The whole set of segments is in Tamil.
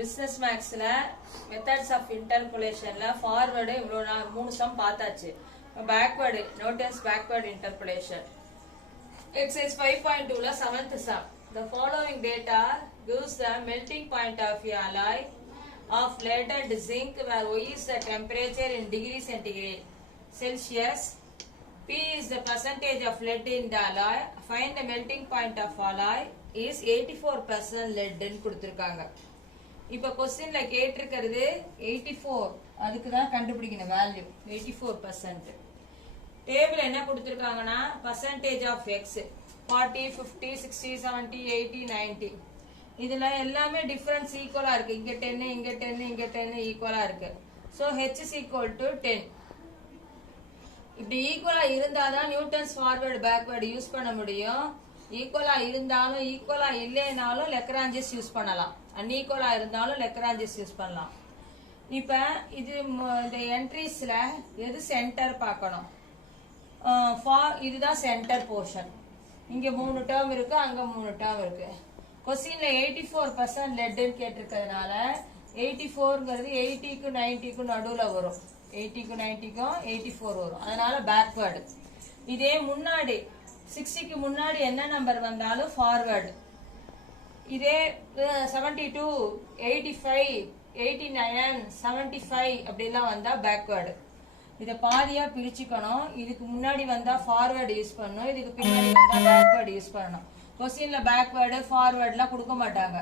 பிசினஸ் மேக்ஸ்ல மெத்தட்ஸ் ஆஃப் இன்டர்போலேஷன்ல ஃபார்வர்டு இவ்வளோ 3 சம் பார்த்தாச்சு. Backward notations backward interpolation. Exercise 5.2 7th sum. The following data gives the melting point of a alloy of lead and zinc where Y is the temperature in degree centigrade Celsius. P is the percentage of lead in the alloy. Find the melting point of alloy is 84% lead ன்னு கொடுத்திருக்காங்க. இப்போ क्वेश्चनல கேட்டிருக்கிறது 84, அதுக்கு தான் கண்டுபிடிக்கணும் வேல்யூ 84%. டேபிள் என்ன கொடுத்திருக்காங்கன்னா percentage of x 40 50 60 70 80 90. இதுல எல்லாமே டிஃபரன்ஸ் ஈக்குவலா இருக்கு. இங்க 10 இங்க 10 இங்க 10 ஈக்குவலா இருக்கு. So h is equal to 10. இப்படி ஈக்குவலா இருந்தாதான் நியூட்டன்ஸ் ஃபார்வர்ட் பேக்வர்ட் யூஸ் பண்ண முடியும். ஈக்குவலா இருந்தாலும் ஈக்குவலா இல்லைனாலும் லெக்ரான்ஜஸ் யூஸ் பண்ணலாம். அன்ஈக்குவலா இருந்தாலும் லெக்ரான்ஜஸ் யூஸ் பண்ணலாம். இப்ப இது இந்த என்ட்ரிஸ்ல எது சென்டர் பார்க்கணும். இதுதான் சென்டர் போர்ஷன். இங்க 3 டேர்ம் இருக்கு, அங்க 3 டேர்ம் இருக்கு. क्वेश्चनல 84% லெட்னு கேட்டிருக்கிறதுனால 84ங்கிறது 80க்கு 90க்கு நடுவுல வரும். 80க்கு 90க்கும் 84 வரும். அதனால பேக்வர்டு. இதே முன்னாடி 60க்கு முன்னாடி என்ன நம்பர் வந்தாலும் ஃபார்வர்டு. இதே 72 85 89 75 அப்படிலாம் வந்தா பேக்வர்டு. இத பாதியா பிரிச்சுக்கணும். இதுக்கு முன்னாடி வந்தா ஃபார்வர்ட் யூஸ் பண்ணணும், இதுக்கு பின்னாடி வந்தா பேக்வர்ட் யூஸ் பண்ணணும். क्वेश्चनல பேக்வர்ட் ஃபார்வர்ட்லாம் கொடுக்க மாட்டாங்க.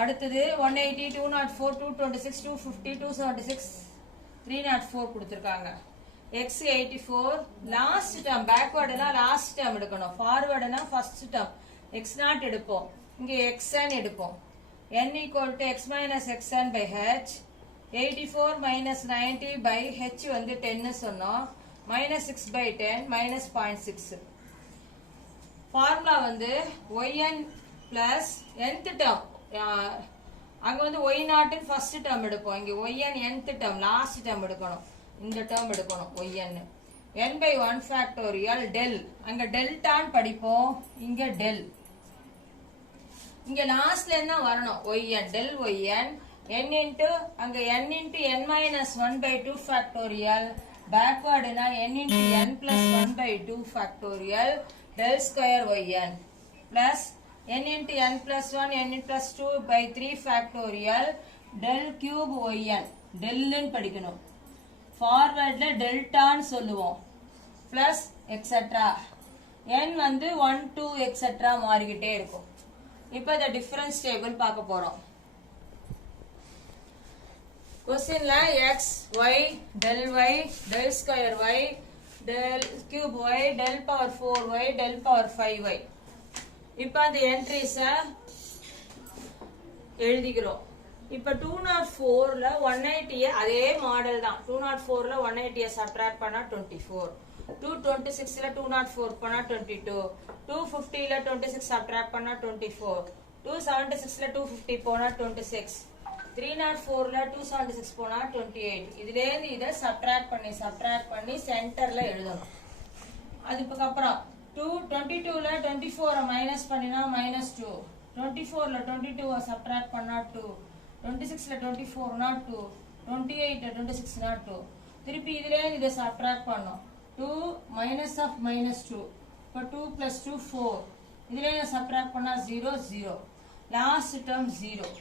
அடுத்து 180 204 226 250 276 304 கொடுத்திருக்காங்க. x 84 last term. பேக்வர்ட்னா லாஸ்ட் டேர்ம் எடுக்கணும், ஃபார்வர்ட்னா ஃபர்ஸ்ட் டேர்ம். x0 எடுப்போம், இங்க xn எடுப்போம். n equal to x minus xn by h. 84 minus 90 by h வந்து 10 சொன்னோம். minus 6 by 10 minus 0.6. ஃபார்முலா வந்து yn plus nth term. அங்க வந்து y0 ஃபர்ஸ்ட் டேர்ம் எடுப்போம். இங்க yn nth term last term எடுக்கணும். இந்த டேர்ம் எடுக்கணும் yn. n by 1 factorial del. அங்க டெல்டான்னு படிப்போம், இங்க del. இங்க லாஸ்ட்ல என்ன வரணும் yn del yn n into அங்க n into n minus 1 by 2 factorial. backwardனா n into n plus 1 by 2 factorial del square yn plus n into n plus 1 n plus 2 by 3 factorial del cube yn. delன்னு படிக்கணும். ஃபார்வர்ட்ல டெல்டான்னு சொல்லுவோம். plus etc. n வந்து 1 2 etc மாறிக்கிட்டே இருக்கும். இப்போ இந்த டிஃபரன்ஸ் டேபிள் பார்க்க போறோம். क्वेश्चनல x y del square y del cube y del power 4y del power 5y. இப்போ அந்த என்ட்ரிஸ எழுதிக்கிறோம். இப்போ 204ல 180 அதே மாடல் தான். 204ல 180 சப்ட்ராக்ட் பண்ணா 24. 226ல 204 பண்ணா 22. 250ல 26 சப்ட்ராக்ட் பண்ணா 24. 276ல 250 போனா 26. 304ல 276 போனா 28. இதுல இருந்து இத சப்ட்ராக்ட் பண்ணி சென்டர்ல எழுதணும். அதுக்கு அப்புறம் 222ல 24 மைனஸ் பண்ணினா -2. 24ல 22 சப்ட்ராக்ட் பண்ணா 2. 26ல 24 னா 2. 28ல 26 னா 2. திருப்பி இதுல இருந்து இத சப்ட்ராக்ட் பண்ணோம். 2 minus of -2. இப்போ 2 plus 2 4. இதுல இருந்து சப்ட்ராக்ட் பண்ணா 0 0. Last term 0.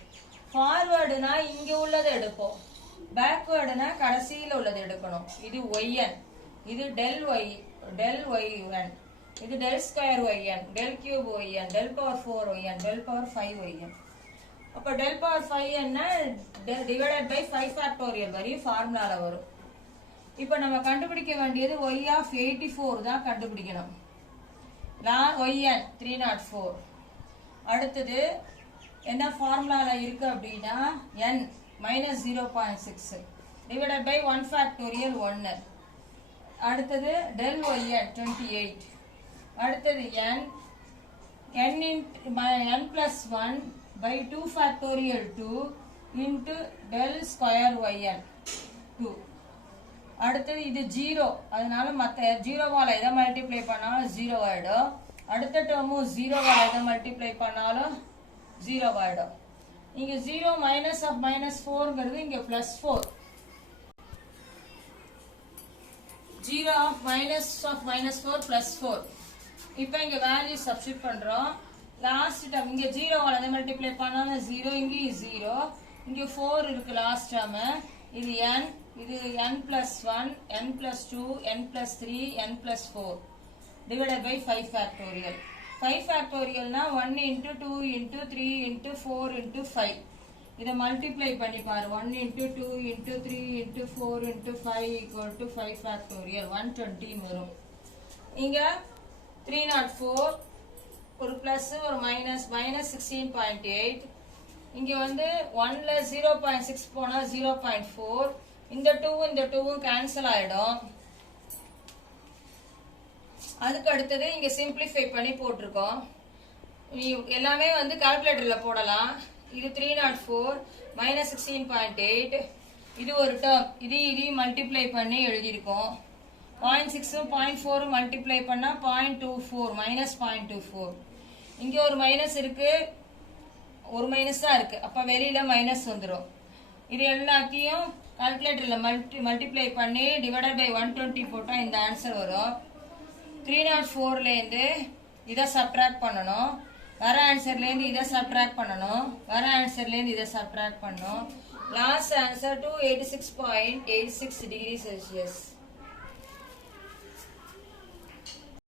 ஃபார்வர்டுனா இங்க உள்ளதை எடுப்போம், பேக்வர்டுனா கடைசியில உள்ளதை எடுக்கணும். இது yn, இது del yn, இது del square yn, del cube yn, del power 4 yn, del power 5 yn. அப்ப del power 5 என்ன divided by 5 factorial வரையும் ஃபார்முலால வரும். இப்போ நம்ம கண்டுபிடிக்க வேண்டியது y of 84 தான் கண்டுபிடிக்கணும். yn 304. அடுத்தது என்ன ஃபார்முலால இருக்கு அப்படின்னா n minus 0.6 divided by 1 factorial 1. அடுத்தது del yn 28. அடுத்தது n plus 1 by 2 factorial 2 into del square yn 2. அடுத்தது இது 0, அதனால மத்த 0வால எதை மல்டிப்ளை பண்ணாலும் 0 ஆயிடும். அடுத்த டேர்மும் 0வால எதை மல்டிப்ளை பண்ணாலும் 0 ஆயிடும். இங்க 0 மைனஸ் ஆஃப் மைனஸ் 4ங்கிறது இங்க பிளஸ் 4. 0 of minus 4 plus 4. இப்போ இங்க வேல்யூ சப்ஸ்டிட் பண்றோம். லாஸ்ட் டேர்ம் இங்க 0 வலது மல்டிப்ளை பண்ணாலும் 0, இங்கேயும் 0, இங்க 4 இருக்கு லாஸ்ட் டேர்ம். இது n, இது n plus 1, n plus 2, n plus 3, n plus 4 divided by 5 factorial. 5 factorial na 1 into 2 into 3 into 4 into 5. இதை மல்டிப்ளை பண்ணி பாரு. 1 into 2 into 3 into 4 into 5 equal to 5 factorial 120 வரும். இங்க 304 ஒரு பிளஸ் ஒரு மைனஸ் மைனஸ் 16.8. இங்க வந்து 1ல 0.6 போனா 0.4. இந்த 2 கேன்சல் ஆயிடும். அதுக்கு அடுத்தது இங்க சிம்பிளிஃபை பண்ணி போட்டிருக்கோம். எல்லாமே வந்து கால்குலேட்டர்ல போடலாம். இது 304 மைனஸ் 16.8. இது ஒரு டேர்ம். இதையும் மல்டிப்ளை பண்ணி எழுதியிருக்கோம். 0.6 0.4 மல்டிப்ளை பண்ணா 0.24 மைனஸ் 0.24. இங்க ஒரு மைனஸ் இருக்கு, ஒரு மைனஸ் தான் இருக்கு, அப்ப வெளியில மைனஸ் வந்துடும். இது எல்லாத்தையும் கால்குலேட்டர்ல மல்டிப்ளை பண்ணி டிவைடட் பை 120 போட்டா இந்த ஆன்சர் வரும். 304ல இருந்து இதை சப்ட்ராக்ட் பண்ணணும். வர ஆன்சர்ல இருந்து இதை சப்ட்ராக்ட் பண்ணணும். வர ஆன்சர்ல இருந்து இதை சப்ட்ராக்ட் பண்ணணும். Last answer 286.86 degree Celsius.